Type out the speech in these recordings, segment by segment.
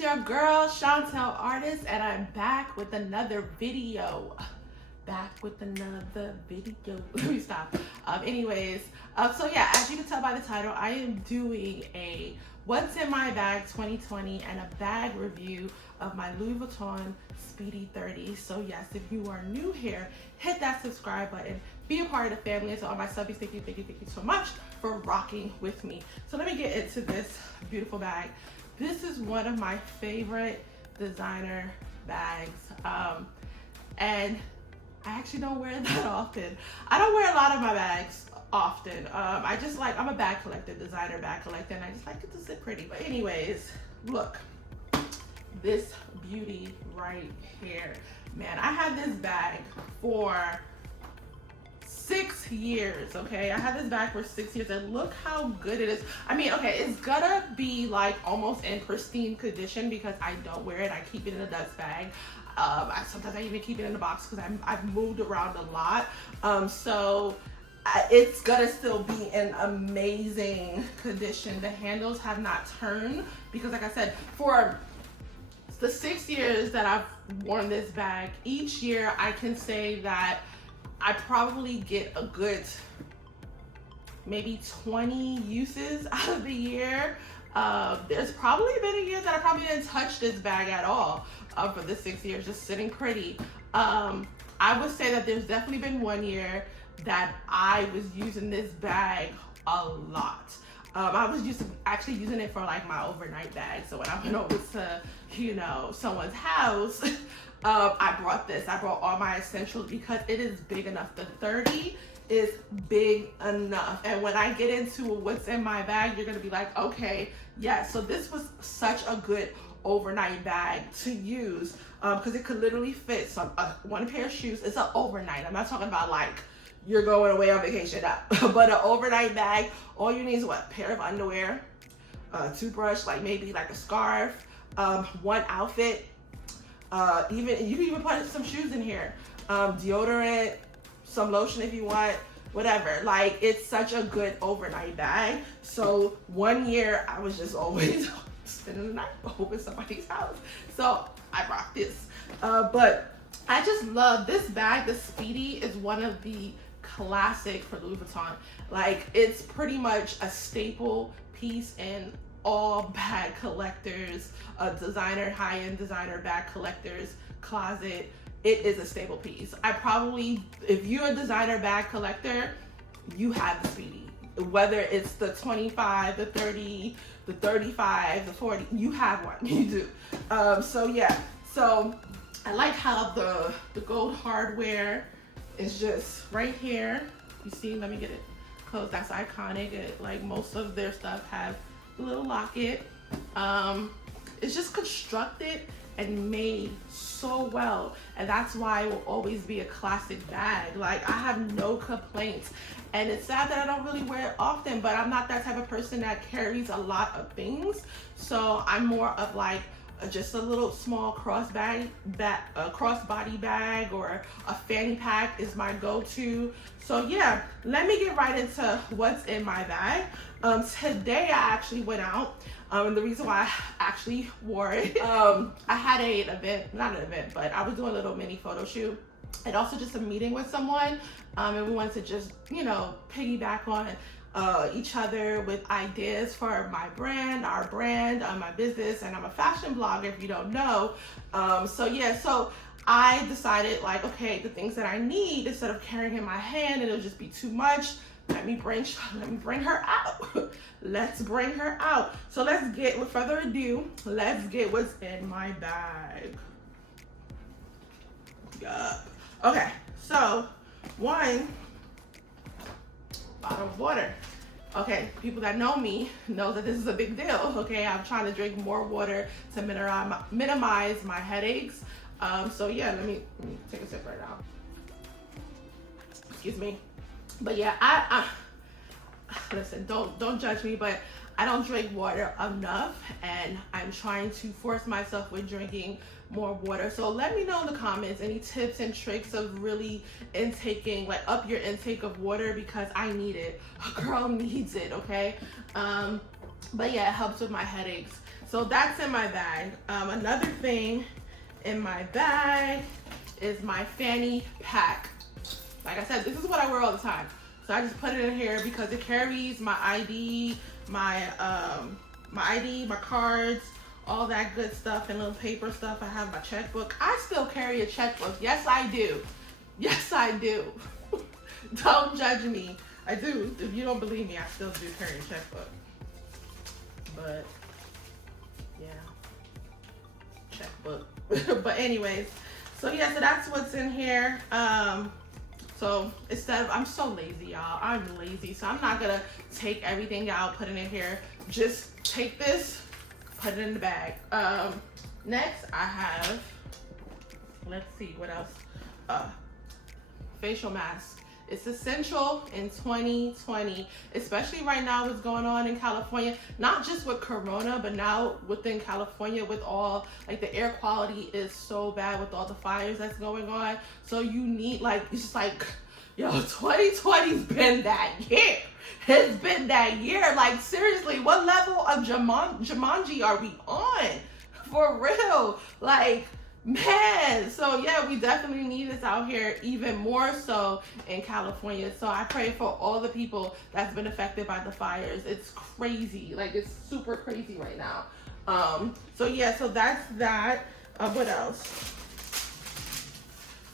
it's your girl Chantel Artist, and I'm back with another video. Let me stop. So yeah, as you can tell by the title, I am doing a what's in my bag 2020 and a bag review of my Louis Vuitton Speedy 30. So yes, if you are new here, hit that subscribe button, be a part of the family. And to all my subbies, thank you so much for rocking with me. So let me get into this beautiful bag. This is one of my favorite designer bags, and I actually don't wear it that often. I don't wear a lot of my bags often. I'm a bag collector, designer bag collector, and I just like it to sit pretty. But anyways, look, this beauty right here. Man, I had this bag for 6 years, okay? I had this bag for 6 years, and look how good it is. I mean, okay, it's gonna be like almost in pristine condition because I don't wear it. I keep it in a dust bag. Sometimes I even keep it in a box because I've moved around a lot. It's gonna still be in amazing condition. The handles have not turned because, like I said, for the 6 years that I've worn this bag, each year I can say that I probably get a good maybe 20 uses out of the year. There's probably been a year that I probably didn't touch this bag at all for the 6 years, just sitting pretty. I would say that there's definitely been 1 year that I was using this bag a lot. I was actually using it for like my overnight bag. So when I went over to, someone's house, I brought this. I brought all my essentials because it is big enough. The 30 is big enough. And when I get into what's in my bag, you're gonna be like, okay, yeah. So this was such a good overnight bag to use because it could literally fit one pair of shoes. It's an overnight. I'm not talking about like you're going away on vacation, but an overnight bag. All you need is what? Pair of underwear, a toothbrush, like maybe like a scarf, one outfit. You can even put some shoes in here, deodorant, some lotion if you want, whatever. Like, it's such a good overnight bag. So 1 year I was just always spending the night over somebody's house, so I brought this. But I just love this bag. The Speedy is one of the classic for Louis Vuitton. Like, it's pretty much a staple piece in all bag collectors, high-end designer bag collectors closet. It is a staple piece. If you're a designer bag collector, you have the Speedy. Whether it's the 25, the 30, the 35, the 40, you have one. You do. So I like how the gold hardware is just right here. You see, let me get it close. That's iconic. Like most of their stuff have a little locket. It's just constructed and made so well, and that's why it will always be a classic bag. Like, I have no complaints, and it's sad that I don't really wear it often, but I'm not that type of person that carries a lot of things. So I'm more of like just a little small crossbody bag, or a fanny pack is my go-to. So yeah, let me get right into what's in my bag. Today I actually went out, and the reason why I actually wore it, I had but I was doing a little mini photo shoot, and also just a meeting with someone, and we wanted to just, piggyback on each other with ideas for my brand, our brand, my business, and I'm a fashion blogger if you don't know. So I decided, like, okay, the things that I need, instead of carrying in my hand, it'll just be too much. Let me bring her out. Let's bring her out. So with further ado, let's get what's in my bag. Yup. Okay, so one, bottle of water. Okay, people that know me know that this is a big deal. Okay, I'm trying to drink more water to minimize my headaches. So yeah, let me take a sip right now. Excuse me. But yeah, I listen, don't judge me, but I don't drink water enough, and I'm trying to force myself with drinking more water. So let me know in the comments any tips and tricks of really up your intake of water, because I need it. A girl needs it, okay? But yeah, it helps with my headaches. So that's in my bag. Another thing in my bag is my Fanny Pack. Like I said, this is what I wear all the time. So I just put it in here because it carries my ID, my cards, all that good stuff and little paper stuff. I have my checkbook. I still carry a checkbook. Yes, I do. Yes, I do. Don't judge me. I do. If you don't believe me, I still do carry a checkbook. But yeah, checkbook. But anyways, so yeah, so that's what's in here. So instead of, I'm so lazy, y'all. I'm lazy, so I'm not gonna take everything out, put it in here. Just take this, put it in the bag. Next I have, let's see what else. Facial mask. It's essential in 2020, especially right now what's going on in California, not just with Corona, but now within California with all, like the air quality is so bad with all the fires that's going on. So you need, like, it's just like, yo, 2020's been that year. It's been that year. Like, seriously, what level of Jumanji are we on? For real. Like, man, so yeah, we definitely need this out here, even more so in California. So I pray for all the people that's been affected by the fires. It's crazy, like it's super crazy right now. So yeah, so that's that. What else?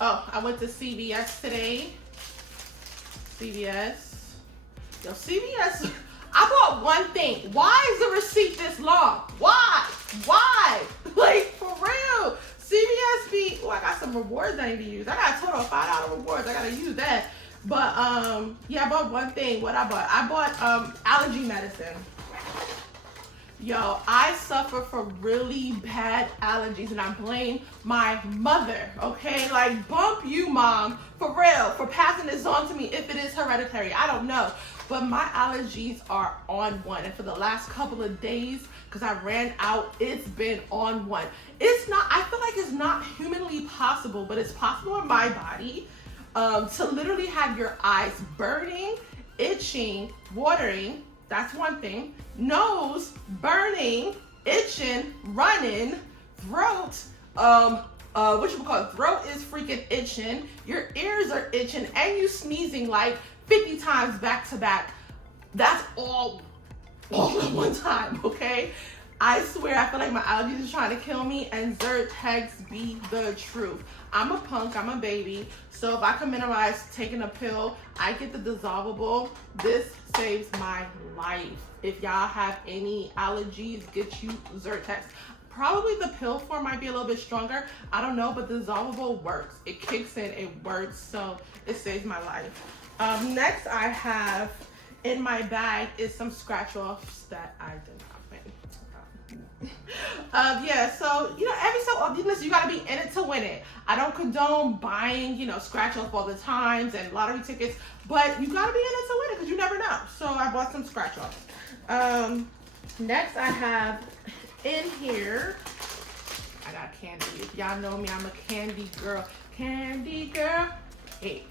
Oh, I went to CVS today. CVS. Yo, CVS, I bought one thing. Why is the receipt this long? Why? Like, for real. CVS be, oh, I got some rewards I need to use. I got a total of $5 rewards. I gotta use that. But yeah, I bought one thing. What I bought? I bought allergy medicine. Yo, I suffer from really bad allergies and I blame my mother, okay? Like, bump you, mom, for real, for passing this on to me if it is hereditary. I don't know. But my allergies are on one. And for the last couple of days, because I ran out, it's been on one. It's not, I feel like it's not humanly possible, but it's possible in my body to literally have your eyes burning, itching, watering. That's one thing. Nose burning, itching, running, throat, what you call it? Throat is freaking itching. Your ears are itching, and you sneezing like 50 times back to back. That's all at one time, okay? I swear, I feel like my allergies are trying to kill me, and Zyrtex be the truth. I'm a punk, I'm a baby, so if I can minimize taking a pill, I get the dissolvable. This saves my life. If y'all have any allergies, get you Zyrtex. Probably the pill form might be a little bit stronger. I don't know, but the dissolvable works. It kicks in, it works, so it saves my life. Next I have in my bag is some Scratchoffs that I did not win. Yeah, so, you know, every so often, you gotta be in it to win it. I don't condone buying, you know, Scratchoffs all the times and lottery tickets, but you gotta be in it to win it because you never know. So I bought some Scratchoffs. Next I have in here, I got candy. If y'all know me, I'm a candy girl. Candy girl. Hey.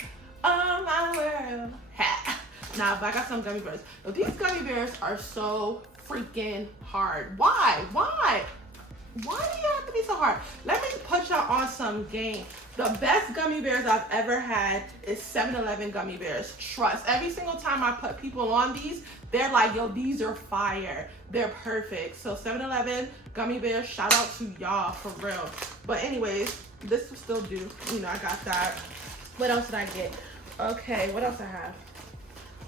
Oh my world. Ha. Now, but I got some gummy bears. Now, these gummy bears are so freaking hard. Why? Why do you have to be so hard? Let me put y'all on some game. The best gummy bears I've ever had is 7-Eleven gummy bears. Trust. Every single time I put people on these, they're like, yo, these are fire. They're perfect. So 7-Eleven gummy bears, shout out to y'all for real. But anyways, this will still do. You know, I got that. What else did I get? Okay, what else I have?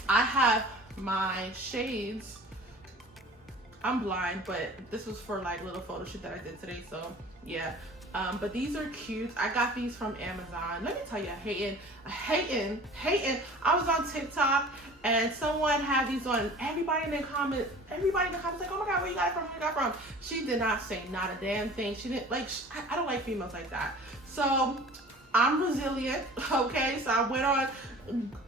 I have my shades. I'm blind, but this was for like little photo shoot that I did today, so yeah. But these are cute. I got these from Amazon. Let me tell you, hating. I was on TikTok and someone had these on. Everybody in the comments like, oh my God, where you got it from? Where you got it from? She did not say not a damn thing. She didn't like. I don't like females like that. So I'm resilient, okay? So I went on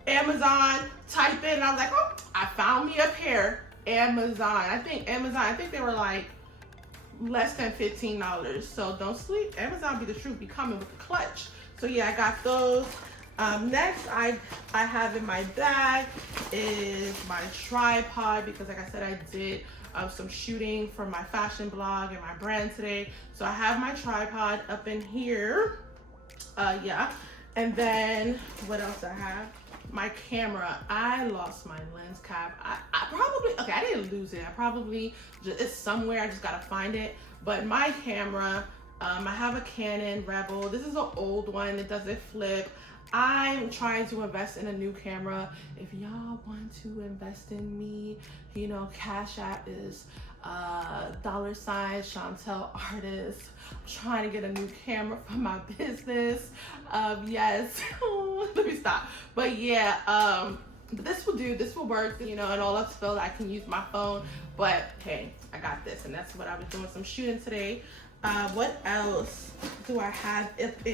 Amazon, type in, and I was like, oh, I found me a pair. Amazon. I think they were like less than $15. So don't sleep. Amazon be the truth. Be coming with the clutch. So yeah, I got those. Next I have in my bag is my tripod because like I said, I did some shooting for my fashion blog and my brand today. So I have my tripod up in here. Yeah. And then what else I have? My camera. I lost my lens cap. I probably, okay, I didn't lose it. I probably it's somewhere. I just gotta find it. But my camera, I have a Canon Rebel. This is an old one. It doesn't flip. I'm trying to invest in a new camera. If y'all want to invest in me, you know, Cash App is $Chantel Artist. I'm trying to get a new camera for my business. Yes. Let me stop. But yeah, this will do. This will work, you know, and all else failed, I can use my phone. But hey, I got this, and that's what I was doing some shooting today. What else do I have up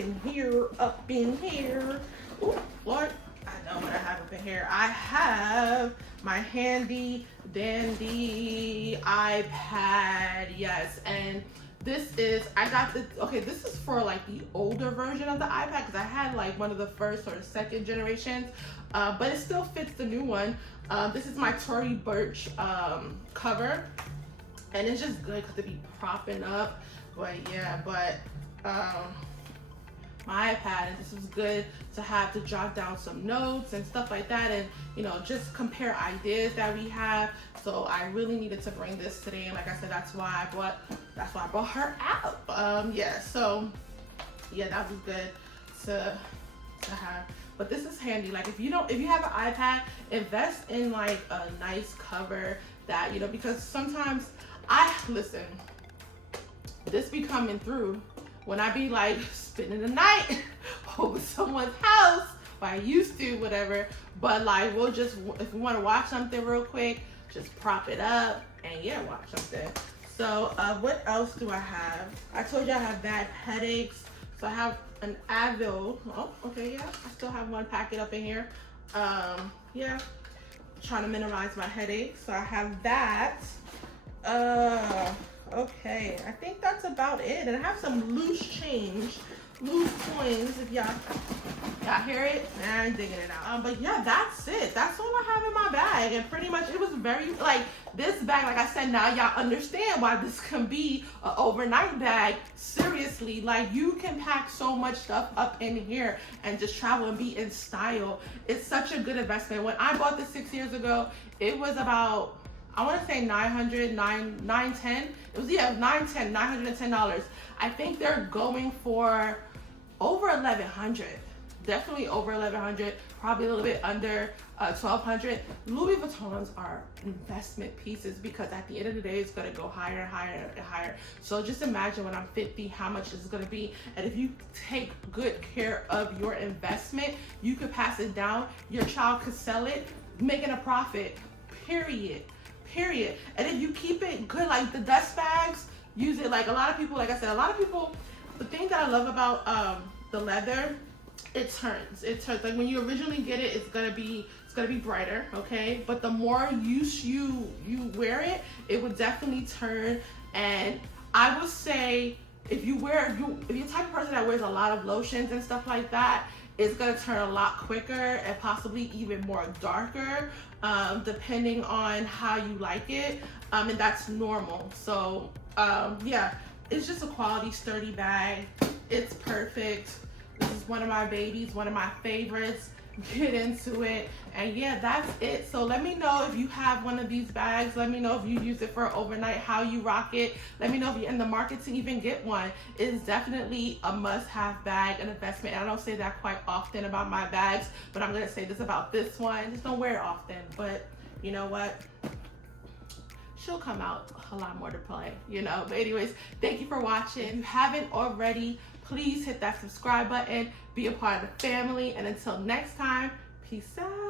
in here? Oh, Lord, I know what I have up in here. I have my handy dandy iPad. Yes, and this is, I got this, okay, this is for like the older version of the iPad because I had like one of the first or second generations, but it still fits the new one. This is my Tory Burch cover, and it's just good because it be propping up. But yeah, my iPad, and this was good to have to jot down some notes and stuff like that, and you know, just compare ideas that we have. So I really needed to bring this today, and like I said, that's why I brought her out. Yeah, so yeah, that was good to have. But this is handy. Like if you have an iPad, invest in like a nice cover that, you know, because sometimes listen, this be coming through when I be like spending the night over someone's house, or I used to, whatever. But like we'll just, if we want to watch something real quick, just prop it up and yeah, watch something. So what else do I have? I told you I have bad headaches, so I have an Advil. Oh, okay, yeah, I still have one packet up in here. Yeah, trying to minimize my headaches, so I have that. Okay, I think that's about it. And I have some loose change, loose coins, if y'all hear it. Nah, I'm digging it out. But yeah, that's it. That's all I have in my bag. And pretty much it was very, like, this bag, like I said, now y'all understand why this can be an overnight bag. Seriously, like you can pack so much stuff up in here and just travel and be in style. It's such a good investment. When I bought this 6 years ago, it was about, I want to say $910. It was, yeah, $910. I think they're going for over $1,100. Definitely over $1,100. Probably a little bit under $1,200. Louis Vuittons are investment pieces because at the end of the day, it's going to go higher and higher and higher. So just imagine when I'm 50, how much it's going to be. And if you take good care of your investment, you could pass it down. Your child could sell it, making a profit. Period. And if you keep it good, like the dust bags, use it. Like a lot of people, like I said, the thing that I love about the leather, it turns. Like when you originally get it, it's gonna be brighter, okay? But the more use you wear it, it would definitely turn. And I would say if you're the type of person that wears a lot of lotions and stuff like that, it's gonna turn a lot quicker and possibly even more darker, depending on how you like it, and that's normal. So yeah, it's just a quality, sturdy bag. It's perfect. This is one of my babies, one of my favorites. Get into it. And yeah, that's it. So let me know if you have one of these bags. Let me know if you use it for overnight, how you rock it. Let me know if you're in the market to even get one. It's definitely a must-have bag, an investment. And I don't say that quite often about my bags, but I'm gonna say this about this one. Just don't wear it often, but you know what? She'll come out a lot more to play, you know. But anyways, thank you for watching. If you haven't already, please hit that subscribe button, be a part of the family, and until next time, peace out.